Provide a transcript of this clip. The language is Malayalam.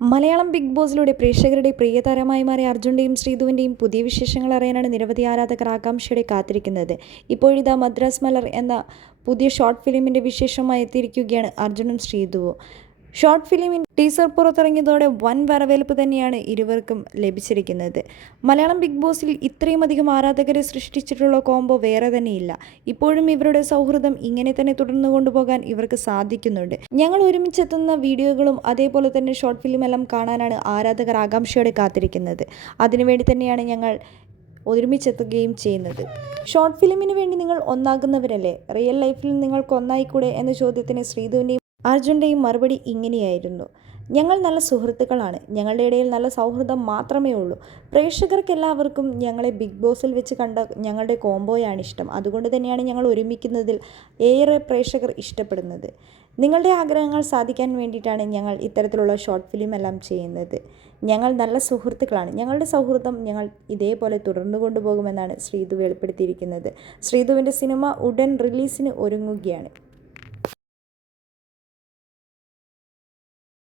മലയാളം ബിഗ് ബോസിലൂടെ പ്രേക്ഷകരുടെ പ്രിയതാരമായി മാറിയ അർജുന്റെയും ശ്രീധുവിന്റെയും പുതിയ വിശേഷങ്ങൾ അറിയാനാണ് നിരവധി ആരാധകർ ആകാംക്ഷയോടെ കാത്തിരിക്കുന്നത്. ഇപ്പോഴിതാ മദ്രാസ് മലർ എന്ന പുതിയ ഷോർട്ട് ഫിലിമിന്റെ വിശേഷമായി എത്തിയിരിക്കുകയാണ് അർജുനും ശ്രീധുവും. ഷോർട്ട് ഫിലിമിൻ ടീസർ പുറത്തിറങ്ങിയതോടെ വൻ വരവേൽപ്പ് തന്നെയാണ് ഇരുവർക്കും ലഭിച്ചിരിക്കുന്നത്. മലയാളം ബിഗ് ബോസിൽ ഇത്രയും അധികം ആരാധകരെ സൃഷ്ടിച്ചിട്ടുള്ള കോംബോ വേറെ തന്നെയില്ല. ഇപ്പോഴും ഇവരുടെ സൗഹൃദം ഇങ്ങനെ തന്നെ തുടർന്നു കൊണ്ടുപോകാൻ ഇവർക്ക് സാധിക്കുന്നുണ്ട്. ഞങ്ങൾ ഒരുമിച്ചെത്തുന്ന വീഡിയോകളും അതേപോലെ തന്നെ ഷോർട്ട് ഫിലിം എല്ലാം കാണാനാണ് ആരാധകർ ആകാംക്ഷയോടെ കാത്തിരിക്കുന്നത്. അതിനുവേണ്ടി തന്നെയാണ് ഞങ്ങൾ ഒരുമിച്ചെത്തുകയും ചെയ്യുന്നത്. ഷോർട്ട് ഫിലിമിന് വേണ്ടി നിങ്ങൾ ഒന്നാകുന്നവരല്ലേ? റിയൽ ലൈഫിൽ നിങ്ങൾക്ക് ഒന്നായിക്കൂടെ എന്ന ചോദ്യത്തിന് ശ്രീധുവിന്റെയും അർജുന്റെയും മറുപടി ഇങ്ങനെയായിരുന്നു. ഞങ്ങൾ നല്ല സുഹൃത്തുക്കളാണ്. ഞങ്ങളുടെ ഇടയിൽ നല്ല സൗഹൃദം മാത്രമേ ഉള്ളൂ. പ്രേക്ഷകർക്കെല്ലാവർക്കും ഞങ്ങളെ ബിഗ് ബോസിൽ വെച്ച് കണ്ട ഞങ്ങളുടെ കോംബോയാണ് ഇഷ്ടം. അതുകൊണ്ട് തന്നെയാണ് ഞങ്ങൾ ഒരുമിക്കുന്നതിൽ ഏറെ പ്രേക്ഷകർ ഇഷ്ടപ്പെടുന്നത്. നിങ്ങളുടെ ആഗ്രഹങ്ങൾ സാധിക്കാൻ വേണ്ടിയിട്ടാണ് ഞങ്ങൾ ഇത്തരത്തിലുള്ള ഷോർട്ട് ഫിലിം എല്ലാം ചെയ്യുന്നത്. ഞങ്ങൾ നല്ല സുഹൃത്തുക്കളാണ്. ഞങ്ങളുടെ സൗഹൃദം ഞങ്ങൾ ഇതേപോലെ തുടർന്നു കൊണ്ടുപോകുമെന്നാണ് ശ്രീതു വെളിപ്പെടുത്തിയിരിക്കുന്നത്. ശ്രീതുവിന്റെ സിനിമ ഉടൻ റിലീസിന് ഒരുങ്ങുകയാണ്.